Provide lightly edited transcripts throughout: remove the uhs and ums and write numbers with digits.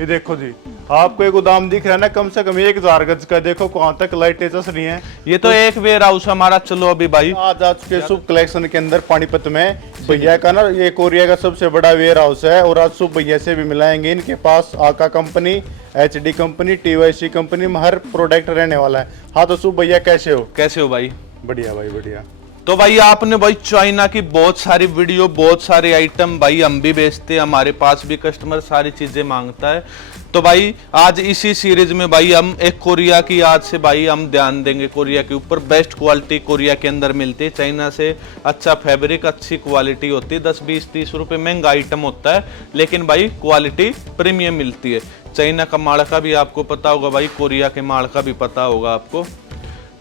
ये देखो जी, आपको एक गोदाम दिख रहा है ना, कम से कम 1000 गज का। देखो कहाँ तक लाइटें चस रही हैं। ये तो एक वेयर हाउस हमारा। चलो अभी भाई आज के शुभ कलेक्शन के अंदर पानीपत में भैया का ना, ये कोरिया का सबसे बड़ा वेयर हाउस है। और आज शुभ भैया से भी मिलाएंगे। इनके पास आका company, HD company, TYC company में हर प्रोडक्ट रहने वाला है। हाँ तो शुभ भैया कैसे हो? कैसे हो भाई? बढ़िया भाई बढ़िया। तो भाई आपने भाई चाइना की बहुत सारी वीडियो, बहुत सारे आइटम भाई हम भी बेचते हैं, हमारे पास भी कस्टमर सारी चीजें मांगता है। तो भाई आज इसी सीरीज में भाई हम एक कोरिया की, आज से भाई हम ध्यान देंगे कोरिया के ऊपर। बेस्ट क्वालिटी कोरिया के अंदर मिलती है। चाइना से अच्छा फैब्रिक, अच्छी क्वालिटी होती है। 10, 20, 30 रुपए महंगा आइटम होता है, लेकिन भाई क्वालिटी प्रीमियम मिलती है। चाइना का माल का भी आपको पता होगा भाई, कोरिया के माल का भी पता होगा आपको।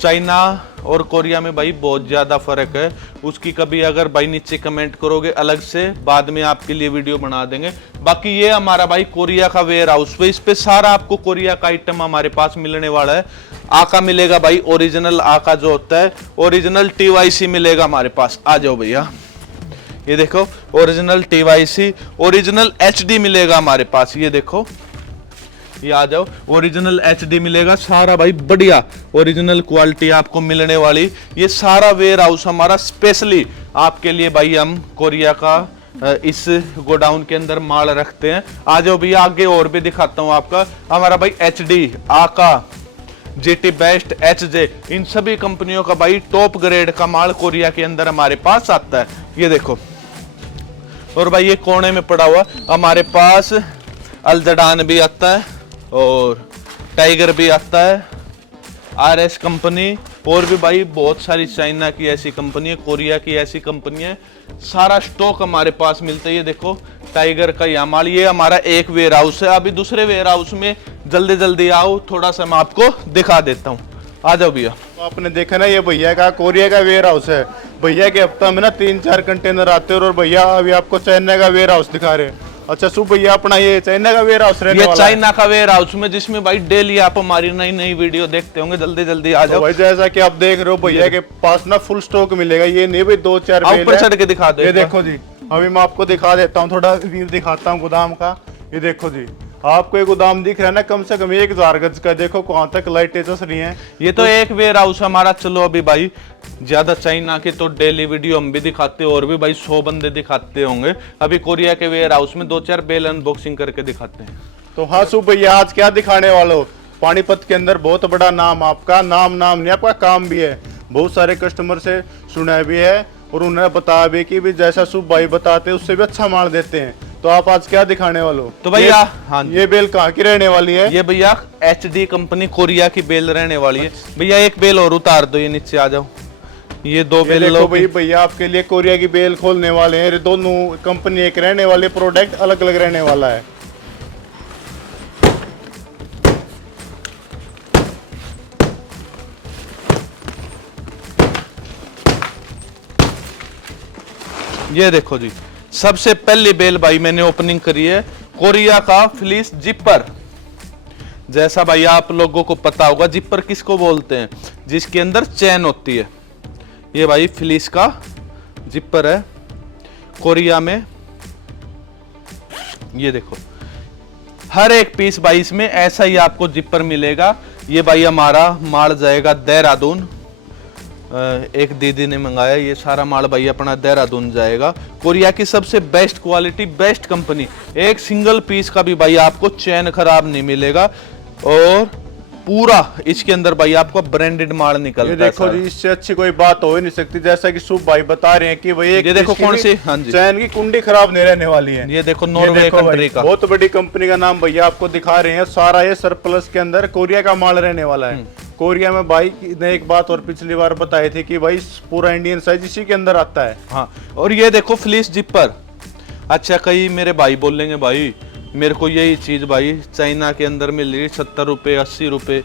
चाइना और कोरिया में भाई बहुत ज़्यादा फ़र्क है। उसकी कभी अगर भाई नीचे कमेंट करोगे अलग से, बाद में आपके लिए वीडियो बना देंगे। बाकी ये हमारा भाई कोरिया का वेयर हाउस पे, इस पे सारा आपको कोरिया का आइटम हमारे पास मिलने वाला है। आका मिलेगा भाई, ओरिजिनल आका जो होता है, ओरिजिनल TYC मिलेगा हमारे पास। आ जाओ भैया, ये देखो ओरिजिनल TYC, ओरिजिनल HD मिलेगा हमारे पास। ये देखो, ये आ जाओ, ओरिजिनल HD मिलेगा सारा भाई, बढ़िया ओरिजिनल क्वालिटी आपको मिलने वाली। ये सारा वेयर हाउस हमारा स्पेशली आपके लिए भाई हम कोरिया का इस गोडाउन के अंदर माल रखते हैं। आ जाओ भैया, आगे और भी दिखाता हूं आपका। हमारा भाई HD, आका, GT बेस्ट, HJ, इन सभी कंपनियों का भाई टॉप ग्रेड का माल कोरिया के अंदर हमारे पास आता है। ये देखो, और भाई ये कोने में पड़ा हुआ हमारे पास अल्जडान भी आता है और टाइगर भी आता है, RS कंपनी, और भी भाई बहुत सारी चाइना की ऐसी कंपनी है, कोरिया की ऐसी कंपनी है। सारा स्टॉक हमारे पास मिलता है। ये देखो टाइगर का यह माल, ये हमारा एक वेयर हाउस है। अभी दूसरे वेयर हाउस में जल्दी जल्दी आओ, थोड़ा सा मैं आपको दिखा देता हूँ। आ जाओ भैया। तो आपने देखा ना, ये भैया का कोरिया का वेयर हाउस है। भैया के हफ्ता में ना 3-4 कंटेनर आते हैं। और भैया अभी आपको चाइना का वेयर हाउस दिखा रहे हैं। अच्छा शुभ भैया, अपना ये चाइना का वेयर हाउस रहने वाला है। चाइना का वेयर हाउस में, जिसमें भाई डेली आप हमारी नई नई वीडियो देखते होंगे। जल्दी जल्दी आ जाओ। तो भाई जैसा कि आप देख रहे हो, भैया के पास ना फुल स्टॉक मिलेगा। ये नहीं भाई 2-4 बेल ऊपर चढ़ के दिखा दो। ये देखो जी, अभी मैं आपको दिखा देता हूँ, थोड़ा व्यू दिखाता हूँ गोदाम का। ये देखो जी, आपको एक गोदाम दिख रहा है ना, कम से कम 1000 गज का। देखो कहाँ तक लाइटें चस रही हैं। ये तो एक वेयर हाउस हमारा। चलो अभी भाई ज्यादा चाइना के तो डेली वीडियो हम भी दिखाते हैं, और भी भाई 100 बंदे दिखाते होंगे। अभी कोरिया के वेयर हाउस में 2-4 बेल अनबॉक्सिंग करके दिखाते हैं। तो हाँ शुभ भैया, आज क्या दिखाने वाले हो? पानीपत के अंदर बहुत बड़ा नाम आपका, नाम नहीं आपका काम भी है। बहुत सारे कस्टमर से सुना भी है, और उन्हें बता भी कि भी जैसा शुभ भाई बताते हैं उससे भी अच्छा माल देते हैं। तो आप आज क्या दिखाने वाले हो? तो भैया हाँ, ये बेल कहाँ की रहने वाली है? ये भैया HD कंपनी कोरिया की बेल रहने वाली है। भैया एक बेल और उतार दो, ये नीचे आ जाओ। ये 2 बेल लो भाई। भैया आपके लिए कोरिया की बेल खोलने वाले हैं। दोनों कंपनी एक रहने वाले, प्रोडक्ट अलग अलग रहने वाला है। ये देखो जी, सबसे पहली बेल भाई मैंने ओपनिंग करी है, कोरिया का फ्लीस जिपर। जैसा भाई आप लोगों को पता होगा, जिपर किसको बोलते हैं? जिसके अंदर चैन होती है। ये भाई फ्लीस का जिपर है कोरिया में। ये देखो, हर एक पीस भाई इसमें ऐसा ही आपको जिपर मिलेगा। ये भाई हमारा माल जाएगा देहरादून। एक दीदी ने मंगाया, ये सारा माल भाई अपना देहरादून जाएगा। कोरिया की सबसे बेस्ट क्वालिटी, बेस्ट कंपनी। एक सिंगल पीस का भी भाई आपको चैन खराब नहीं मिलेगा, और पूरा इसके अंदर भाई आपको ब्रांडेड माल निकलता है। ये देखो जी, इससे अच्छी कोई बात हो ही नहीं सकती। जैसा कि शुभ भाई बता रहे हैं कि भाई ये देखो कौन सी, हाँ जी, चैन की कुंडी खराब नहीं रहने वाली है। ये देखो नॉर्वे कंट्री का बहुत बड़ी कंपनी का नाम भैया आपको दिखा रहे हैं। सारा ये सरप्लस के अंदर कोरिया का माल रहने वाला है। कोरिया में भाई ने एक बात और पिछली बार बताई थी कि भाई पूरा इंडियन साइज इसी के अंदर आता है। हाँ, और ये देखो फ्लीस जिपर। अच्छा, कई मेरे भाई बोलेंगे भाई मेरे को यही चीज भाई चाइना के अंदर मिल रही 70 रुपये 80 रुपये।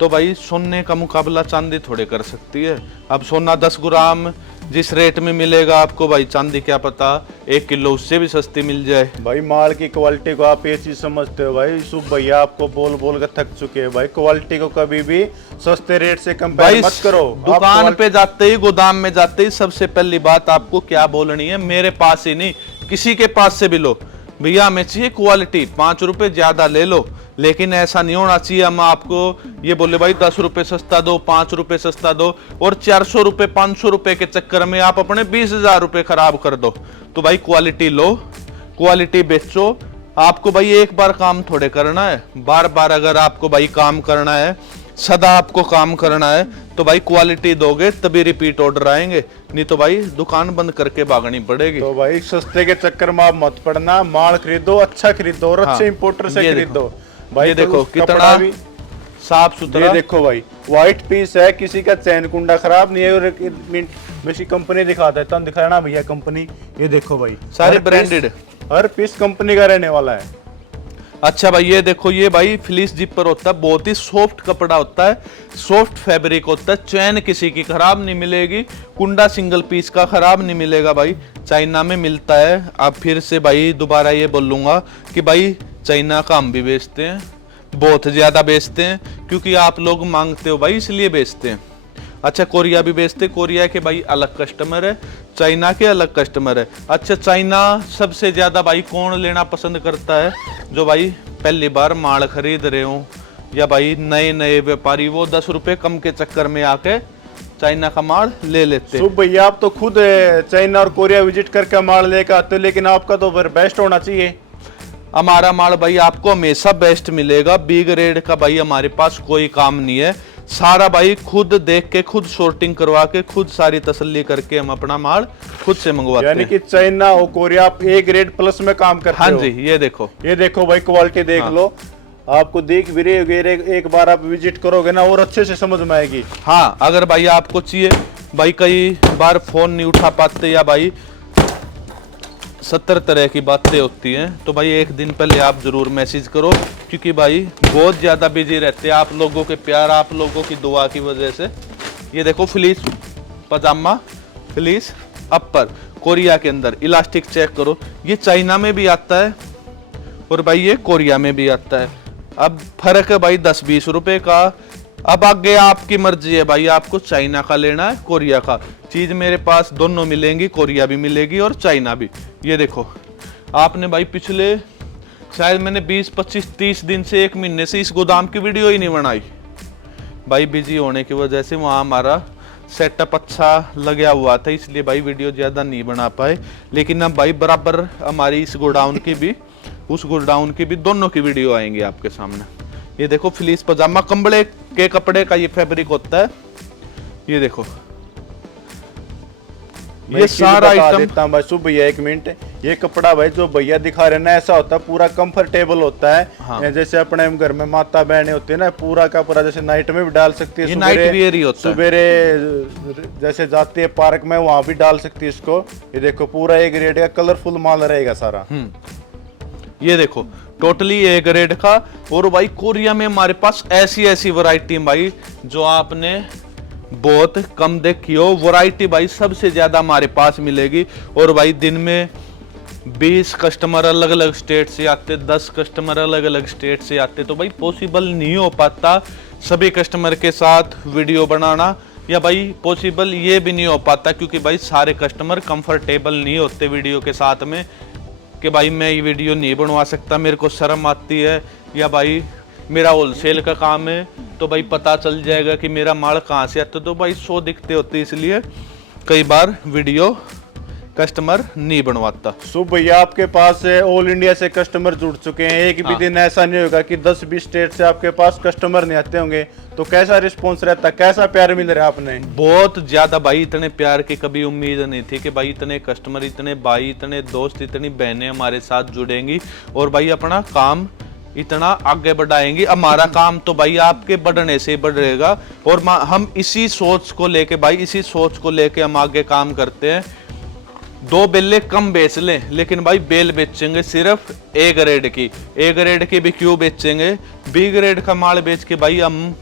तो भाई सोने का मुकाबला चांदी थोड़े कर सकती है। अब सोना 10 ग्राम जिस रेट में मिलेगा आपको, भाई चांदी क्या पता 1 किलो उससे भी सस्ती मिल जाए। भाई माल की क्वालिटी को आप ये चीज समझते हो भाई। शुभ भैया आपको बोल बोल कर थक चुके हैं भाई। क्वालिटी को कभी भी सस्ते रेट से कंपेयर मत करो। दुकान पे जाते ही, गोदाम में जाते ही सबसे पहली बात आपको क्या बोलनी है, मेरे पास ही नहीं किसी के पास से भी लो, भैया हमें चाहिए क्वालिटी, 5 रुपए ज्यादा ले लो, लेकिन ऐसा नहीं होना चाहिए हम आपको ये बोले भाई 10 रुपए सस्ता दो, 5 रुपए सस्ता दो, और 400 रुपए 500 रुपए के चक्कर में आप अपने 20,000 रुपए खराब कर दो। तो भाई क्वालिटी लो, क्वालिटी बेचो। आपको भाई एक बार काम थोड़े करना है, बार बार अगर आपको भाई काम करना है, सदा आपको काम करना है, तो भाई क्वालिटी दोगे तभी रिपीट ऑर्डर आएंगे, नहीं तो भाई दुकान बंद करके भागनी पड़ेगी। तो भाई सस्ते के चक्कर में आप मत पड़ना, माल खरीदो, अच्छा खरीदो और अच्छे इंपोर्टर से खरीदो। भाई ये तो देखो कपड़ा कितना भी साफ सुथरा। ये देखो भाई व्हाइट पीस है, किसी का चैन कुंडा खराब नहीं है। और एक मिनट में इसकी कंपनी दिखाता है, तुम दिखाना भैया कंपनी। ये देखो भाई सारे हर ब्रांडेड, हर पीस कंपनी का रहने वाला है। अच्छा भाई ये देखो, ये भाई फ्लीस जिपर होता है, बहुत ही सॉफ्ट कपड़ा होता है, सॉफ्ट फैब्रिक होता है, चैन किसी की खराब नहीं मिलेगी, कुंडा सिंगल पीस का खराब नहीं मिलेगा भाई, चाइना में मिलता है। अब फिर से भाई दोबारा ये बोलूंगा कि भाई चाइना का हम भी बेचते हैं, बहुत ज्यादा बेचते हैं, क्योंकि आप लोग मांगते हो भाई इसलिए बेचते हैं। अच्छा कोरिया भी बेचते, कोरिया के भाई अलग कस्टमर है, चाइना के अलग कस्टमर है। अच्छा चाइना सबसे ज्यादा भाई कौन लेना पसंद करता है? जो भाई पहली बार माल खरीद रहे हो, या भाई नए नए व्यापारी, वो 10 रुपए कम के चक्कर में आके चाइना का माल ले लेते हैं। सुब भैया आप तो खुद चाइना और कोरिया विजिट करके माल लेकर आते हो, लेकिन आपका तो फिर बेस्ट होना चाहिए। हमारा माल भाई आपको हमेशा बेस्ट मिलेगा, बी ग्रेड का भाई हमारे पास कोई काम नहीं है, सारा भाई खुद देख के, खुद शॉर्टिंग करवा के, खुद सारी तसल्ली करके हम अपना माल खुद से मंगवाते हैं। यानी कि चाइना और कोरिया आप ए ग्रेड प्लस में काम करते हो। हाँ जी, ये देखो भाई क्वालिटी देख लो, आपको देख भी रहे, एक बार आप विजिट करोगे ना और अच्छे से समझ में आएगी। हाँ अगर भाई आपको चाहिए, भाई कई बार फोन नहीं उठा पाते, या भाई 70 तरह की बातें होती हैं, तो भाई एक दिन पहले आप जरूर मैसेज करो, क्योंकि भाई बहुत ज्यादा बिजी रहते हैं। आप लोगों के प्यार, आप लोगों की दुआ की वजह से। ये देखो फ्लीस पजामा, फ्लीस अपर, कोरिया के अंदर, इलास्टिक चेक करो, ये चाइना में भी आता है और भाई ये कोरिया में भी आता है। अब फर्क है भाई 10-20 रुपए का। अब आगे आपकी मर्जी है भाई, आपको चाइना का लेना है कोरिया का, चीज मेरे पास दोनों मिलेंगी, कोरिया भी मिलेगी और चाइना भी। ये देखो आपने भाई पिछले शायद मैंने 20-25-30 दिन से, 1 महीने से इस गोदाम की वीडियो ही नहीं बनाई भाई, बिजी होने की वजह से। वहाँ हमारा सेटअप अच्छा लगा हुआ था, इसलिए भाई वीडियो ज्यादा नहीं बना पाए, लेकिन अब भाई बराबर हमारी इस गोडाउन की भी, उस गोडाउन की भी, दोनों की वीडियो आएंगे आपके सामने। ये देखो फ्लीस पजामा, कंबले के कपड़े का ये फैब्रिक होता है। ये देखो ये सारा आइटम भाई सुब भैया, 1 मिनट, ये कपड़ा भाई जो भैया दिखा रहे ना, ऐसा होता है पूरा कंफर्टेबल होता है। हाँ। जैसे अपने घर में माता बहने होती है ना, पूरा का पूरा, जैसे नाइट में भी डाल सकती है, ये नाइट वियर ही होता है। सवेरे जैसे जाती है पार्क में, वहां भी डाल सकती है इसको। ये देखो पूरा एक ग्रेड का कलरफुल माल रहेगा सारा। ये देखो टोटली ए ग्रेड का। और भाई कोरिया में हमारे पास ऐसी ऐसी वैरायटी भाई जो आपने बहुत कम देखी हो, वैरायटी भाई सबसे ज्यादा हमारे पास मिलेगी। और भाई दिन में 20 कस्टमर अलग अलग स्टेट से आते, 10 कस्टमर अलग अलग स्टेट से आते, तो भाई पॉसिबल नहीं हो पाता सभी कस्टमर के साथ वीडियो बनाना, या भाई पॉसिबल ये भी नहीं हो पाता क्योंकि भाई सारे कस्टमर कंफर्टेबल नहीं होते वीडियो के साथ में, कि भाई मैं ये वीडियो नहीं बनवा सकता, मेरे को शर्म आती है, या भाई मेरा होलसेल का काम है तो भाई पता चल जाएगा कि मेरा माल कहाँ से आता है, तो भाई 100 दिखते होते, इसलिए कई बार वीडियो कस्टमर नहीं बनवाता। सुब भैया आपके पास ऑल इंडिया से कस्टमर जुड़ चुके हैं, एक भी दिन ऐसा नहीं होगा कि 10-20 स्टेट से आपके पास कस्टमर नहीं आते होंगे। तो कैसा रिस्पॉन्स रहता है, कैसा प्यार मिल रहा है आपने? बहुत ज्यादा भाई, इतने प्यार की कभी उम्मीद नहीं थी कि भाई इतने कस्टमर, इतने भाई, इतने दोस्त, इतनी बहनें हमारे साथ जुड़ेंगी और भाई अपना काम इतना आगे बढ़ाएंगी। हमारा काम तो भाई आपके बढ़ने से बढ़ेगा, और हम इसी सोच को लेके भाई, इसी सोच को लेके हम आगे काम करते हैं। 2 बेलें कम बेच लें, लेकिन भाई बेल बेचेंगे सिर्फ ए ग्रेड की। ए ग्रेड की भी क्यों बेचेंगे? बी ग्रेड का माल बेच के भाई हम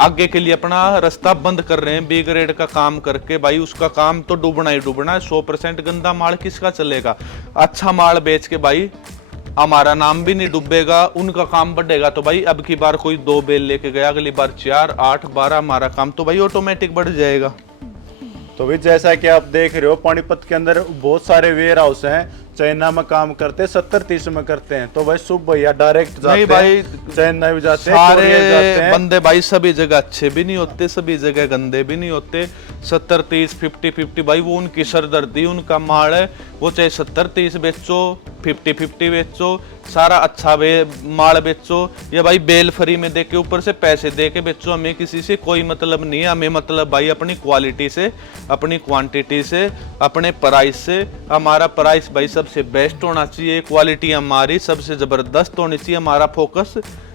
आगे के लिए अपना रास्ता बंद कर रहे हैं। बी ग्रेड का काम करके भाई उसका काम तो डूबना ही डूबना है। 100% गंदा माल किसका चलेगा? अच्छा माल बेच के भाई हमारा नाम भी नहीं डूबेगा, उनका काम बढ़ेगा। तो भाई अब की बार कोई 2 बेल लेके गया, अगली बार 4, 8, 12, हमारा काम तो भाई ऑटोमेटिक बढ़ जाएगा। तो भी जैसा कि आप देख रहे हो, पानीपत के अंदर बहुत सारे वेयर हाउस हैं चाइना में काम करते हैं, 70-30 में करते हैं। तो भाई शुभ भैया डायरेक्ट जाते नहीं भाई, हैं, चाइना भी जाते हैं, सारे कोरिया जाते हैं। बंदे भाई सभी जगह अच्छे भी नहीं होते, सभी जगह गंदे भी नहीं होते। 70-30, 50-50 भाई वो उनकी सरदर्दी, उनका माल है। वो चाहे 70-30 बेचो, 50-50 बेचो, सारा अच्छा माल बेचो, या भाई बेल फ्री में दे के ऊपर से पैसे दे के बेचो, हमें किसी से कोई मतलब नहीं है। हमें मतलब भाई अपनी क्वालिटी से, अपनी क्वांटिटी से, अपने प्राइस से। हमारा प्राइस भाई सबसे बेस्ट होना चाहिए, क्वालिटी हमारी सबसे जबरदस्त होनी चाहिए। हमारा फोकस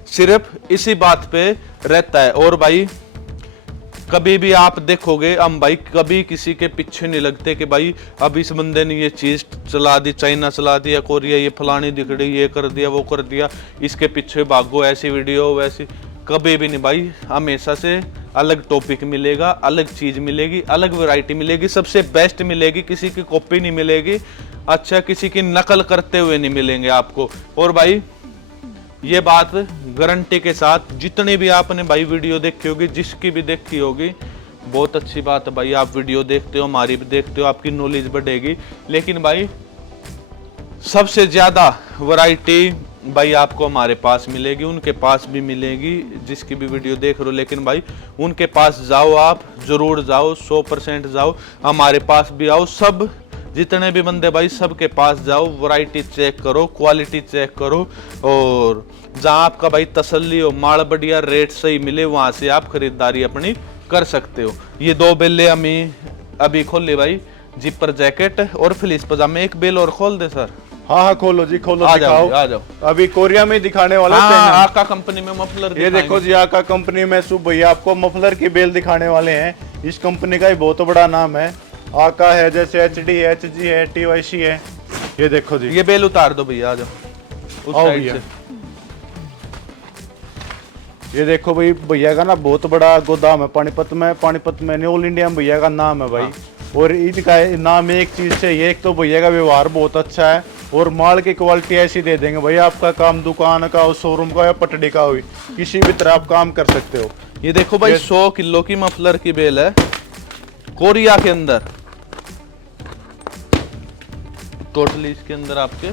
सिर्फ इसी बात पे रहता है। और भाई कभी भी आप देखोगे, हम भाई कभी किसी के पीछे नहीं लगते कि भाई अब इस बंदे ने ये चीज चला दी, चाइना चला दिया, कोरिया ये फलानी दिखड़ी, ये कर दिया, वो कर दिया, इसके पीछे भागो, ऐसी वीडियो वैसी, कभी भी नहीं भाई। हमेशा से अलग टॉपिक मिलेगा, अलग चीज मिलेगी, अलग वैरायटी मिलेगी, सबसे बेस्ट मिलेगी, किसी की कॉपी नहीं मिलेगी, अच्छा किसी की नकल करते हुए नहीं मिलेंगे आपको। और भाई ये बात गारंटी के साथ, जितने भी आपने भाई वीडियो देखी होगी, जिसकी भी देखी होगी, बहुत अच्छी बात है भाई। आप वीडियो देखते हो, हमारी भी देखते हो, आपकी नॉलेज बढ़ेगी। लेकिन भाई सबसे ज्यादा वैरायटी भाई आपको हमारे पास मिलेगी, उनके पास भी मिलेगी, जिसकी भी वीडियो देख रहे हो। लेकिन भाई उनके पास जाओ, आप जरूर जाओ, 100% जाओ, हमारे पास भी आओ। सब जितने भी बंदे भाई सबके पास जाओ, वैरायटी चेक करो, क्वालिटी चेक करो, और जहां आपका भाई तसल्ली हो, माल बढ़िया, रेट सही मिले, वहां से आप खरीदारी अपनी कर सकते हो। ये 2 बेले हमें अभी खोले भाई, जिपर जैकेट और फ्लीस पजामे। एक बेल और खोल दे सर। हाँ खोलो जी, खोलो, आ दिखाओ। जाओ, आ जाओ। अभी कोरिया में दिखाने वाला है। हाँ, आका कंपनी में मफलर ये देखो जी, आका कंपनी में शुभ भैया आपको मफलर की बेल दिखाने वाले हैं। इस कंपनी का ही बहुत बड़ा नाम है, आका है, जैसे HD है, HG है, TYC है। ये देखो जी, ये बेल उतार दो भैया, आ जाओ उस आओ साइड भैया। से। ये देखो भाई, भैया का ना बहुत बड़ा गोदाम है पानीपत में। पानीपत में ऑल इंडिया में भैया का नाम है भाई। और इनका नाम एक चीज चाहिए, एक तो भैया का व्यवहार बहुत अच्छा है, और माल की क्वालिटी ऐसी दे देंगे भैया, आपका काम दुकान का हो, शोरूम का या पटड़ी का हो, किसी भी तरह आप काम कर सकते हो। ये देखो भाई, 100 किलो की मफलर की बेल है, कोरिया के अंदर। टोटली इसके अंदर आपके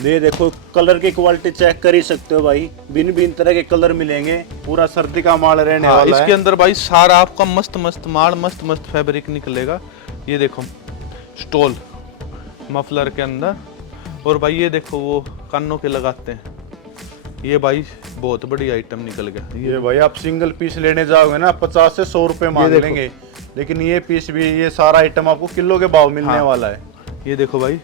ये देखो कलर की क्वालिटी चेक कर ही सकते हो भाई, भिन्न भिन्न तरह के कलर मिलेंगे, पूरा सर्दी का माल रहने वाला इसके है। अंदर भाई सारा आपका मस्त मस्त माल, मस्त मस्त फैब्रिक निकलेगा। ये देखो स्टोल मफलर के अंदर। और भाई ये देखो वो कानों के लगाते हैं, ये भाई बहुत बड़ी आइटम निकल गया। ये भाई आप सिंगल पीस लेने जाओगे ना 50 से 100 रुपए मांग लेंगे, लेकिन ये पीस भी, ये सारा आइटम आपको किलो के भाव मिलने वाला है। ये देखो भाई,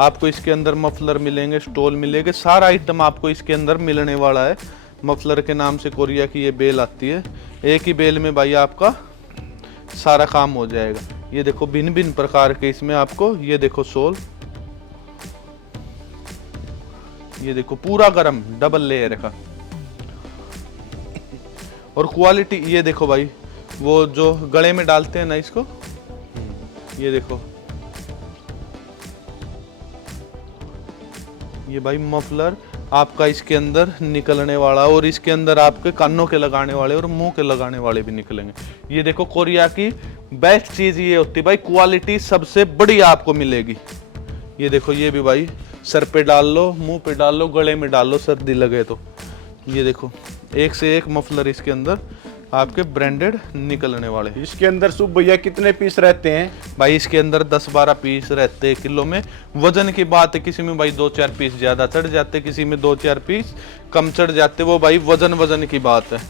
आपको इसके अंदर मफलर मिलेंगे, स्टोल मिलेंगे, सारा आइटम आपको इसके अंदर मिलने वाला है। मफलर के नाम से कोरिया की ये बेल आती है। एक ही बेल में भाई आपका सारा काम हो जाएगा। ये देखो भिन्न भिन्न प्रकार के इसमें आपको, ये देखो सोल, ये देखो पूरा गरम डबल लेयर का। और क्वालिटी ये देखो भाई, वो जो गले में डालते हैं ना इसको, ये देखो, ये भाई मफलर आपका इसके अंदर निकलने वाला, और इसके अंदर आपके कानों के लगाने वाले और मुंह के लगाने वाले भी निकलेंगे। ये देखो कोरिया की बेस्ट चीज ये होती है भाई, क्वालिटी सबसे बड़ी आपको मिलेगी। ये देखो, ये भी भाई सर पे डाल लो, मुंह पे डाल लो, गले में डाल लो, सर्दी लगे तो। ये देखो एक से एक मफलर इसके अंदर आपके ब्रांडेड निकलने वाले। इसके अंदर शुभ भैया कितने पीस रहते हैं? भाई इसके अंदर 10-12 पीस रहते हैं किलो में। वजन की बात है, किसी में भाई 2-4 पीस ज्यादा चढ़ जाते, किसी में 2-4 पीस कम चढ़ जाते, वो भाई वजन की बात है।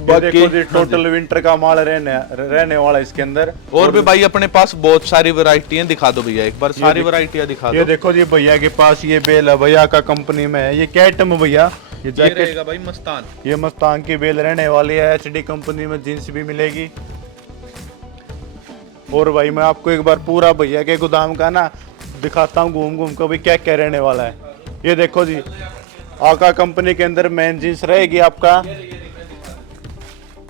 देखो जी, टोटल विंटर का माल रहने वाला इसके अंदर। और भी भाई अपने पास बहुत सारी वैरायटी है, दिखा दो भैया एक बार सारी वैरायटियां दिखा दो। ये देखो जी, भैया के पास ये बेल है, भैया का कंपनी में है। ये क्या आइटम है भैया? ये रहेगा भाई मस्तान। ये मस्तान की बेल रहने वाली है। HD कंपनी में जींस भी मिलेगी। और भाई मैं आपको एक बार पूरा भैया के गोदाम का ना दिखाता हूँ घूम घूम कर भी क्या क्या रहने वाला है। ये देखो जी, आका कंपनी के अंदर मैन जींस रहेगी आपका।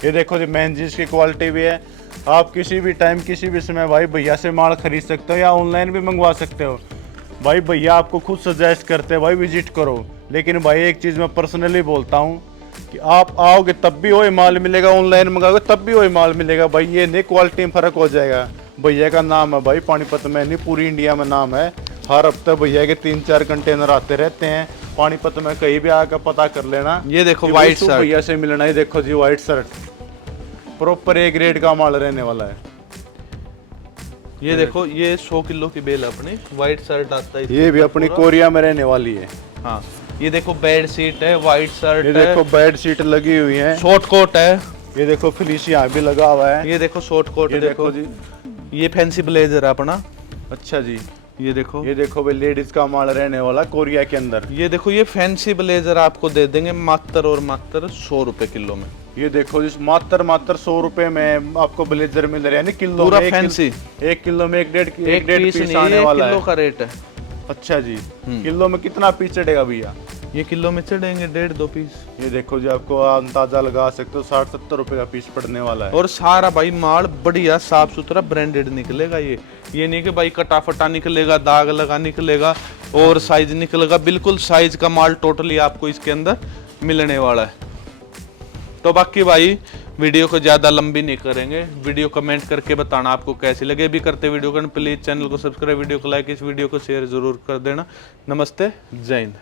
ये देखो जी, मैन जींस की क्वालिटी भी है। आप किसी भी टाइम, किसी भी समय भाई भैया से माल खरीद सकते हो, या ऑनलाइन भी मंगवा सकते हो। भाई भैया आपको खुद सजेस्ट करते हैं भाई विजिट करो। लेकिन भाई एक चीज़ मैं पर्सनली बोलता हूँ, कि आप आओगे तब भी वही माल मिलेगा, ऑनलाइन मंगाओगे तब भी वही माल मिलेगा भाई। ये नहीं क्वालिटी में फर्क हो जाएगा। भैया का नाम है भाई पानीपत में, नहीं पूरी इंडिया में नाम है। हर हफ्ते भैया के 3-4 कंटेनर आते रहते हैं पानीपत में, कहीं भी आकर पता कर लेना। ये देखो कि व्हाइट वो शर्ट, भैया से मिलना। ही देखो जी white shirt, proper A grade का माल रहने वाला है। ये देखो ये 100 किलो की बेल अपनी व्हाइट शर्ट आता है। ये भी अपनी कोरिया में रहने वाली है। हाँ, ये देखो बेड शीट है, व्हाइट शर्ट ये है, देखो बेड शीट लगी हुई है, शॉर्ट कोट है, ये देखो फिलिशिया भी लगा हुआ है। ये देखो शॉर्ट कोट, ये देखो जी, ये फैंसी ब्लेजर है अपना। अच्छा जी, ये देखो भाई लेडीज का माल रहने वाला कोरिया के अंदर। ये देखो ये फैंसी ब्लेजर आपको दे देंगे मात्र और मात्र 100 रुपए किलो में। ये देखो जी मात्र 100 रुपए में आपको ब्लेजर मिल रहा है, यानी किलो पूरा में फैंसी। 1 किलो में एक डेढ़ पीस पीस नहीं, आने ये वाला किलो है। का रेट है। अच्छा जी, किलो में कितना पीस चढ़ेगा भैया? ये किलो में चढ़ेंगे 1.5-2 पीस। ये देखो जी, आपको अंदाजा लगा सकते हो 60-70 रुपए का पीस पड़ने वाला है। और सारा भाई माल बढ़िया साफ सुथरा ब्रांडेड निकलेगा। ये नहीं कि भाई कटाफटा निकलेगा, दाग लगा निकलेगा और साइज निकलेगा। बिल्कुल साइज का माल टोटली आपको इसके अंदर मिलने वाला है। तो बाकी भाई वीडियो को ज़्यादा लंबी नहीं करेंगे, वीडियो कमेंट करके बताना आपको कैसी लगे। भी करते वीडियो को प्लीज़ चैनल को सब्सक्राइब, वीडियो को लाइक, इस वीडियो को शेयर जरूर कर देना। नमस्ते, जय हिंद।